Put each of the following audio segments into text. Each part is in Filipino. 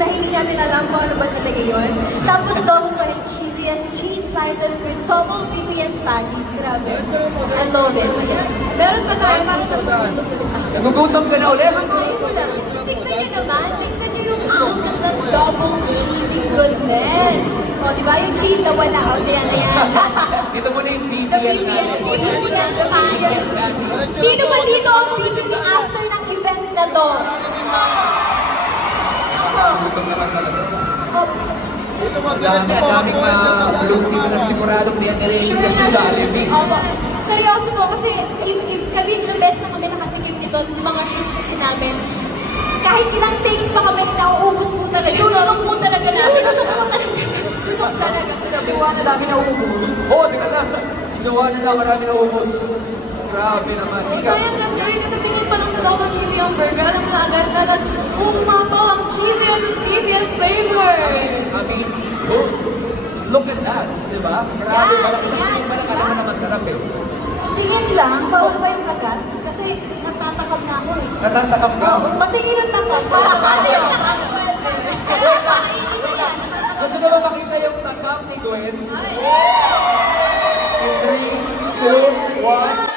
na hindi namin alam kung ano ba talaga yun. Tapos double pa rin cheesiest cheese slices with double BPS patties. Grabe. I love it. Meron pa tayo para Nagugutom ka na ulit? Kakain mo lang. Tignan nyo naman. Tignan nyo yung na double cheesy goodness. O, di ba? Yung cheese na wala. O, siya na yan. Ito muna yung The BTS BPS, the natin. BPS. Sino ba dito ang bibili after ng event na to? Ako. Nagugutom naman talaga. Daming blue seat na siguradong de-generation ka sa Jollibee. Seryoso po, kasi if kami ilang beses na kami nakatikim nito, yung mga shoots kasi namin, kahit ilang takes pa kami, nauubos po talaga. Lunok po talaga namin. Lunok talaga. Si Jowa na dami nauubos. Oo, di ka na. Si Jowa na marami na ubos. Grabe naman. Sayang kasi tingin pa lang sa double cheesy yung burger, alam mo na agad na umapaw ang cheesy at BPS flavor. I mean, look at that, di ba? Grabe, parang isang tingin pa lang alam mo na masarap eh. Tingin lang, bawal pa yung kagat. Kasi natatakap na ako eh. Natatakap ka? Patingin ang takap. Paano yun? Gusto ko ba makita yung takap ni Gwen? In 3, 2, 1.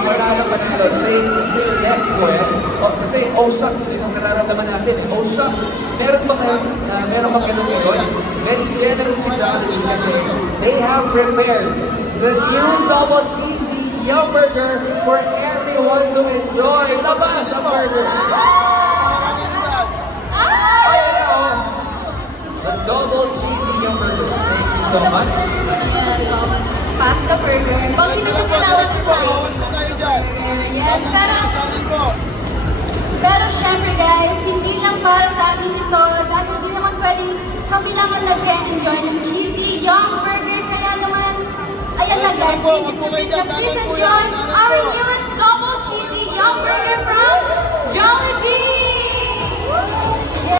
Manalo pa nito. Say next, Gwen. Kasi, oh shucks, yung nararamdaman natin eh. Oh shucks. Meron bang ganun ngayon? Very generous si Jollibee kasi they have prepared the new double cheesy Yum Burger for everyone to enjoy. Labas ang burger! The double cheesy Yum Burger. Thank you so much. Pasta burger. Bakit naman tinawag ito tayo? Yes, pero syempre guys, hindi lang para sa amin ito dahil hindi naman pwedeng kami naman nag-enjoy ng cheesy Yum Burger. Kaya naman, ayan na guys, please enjoy our newest double cheesy Yum Burger from Jollibee!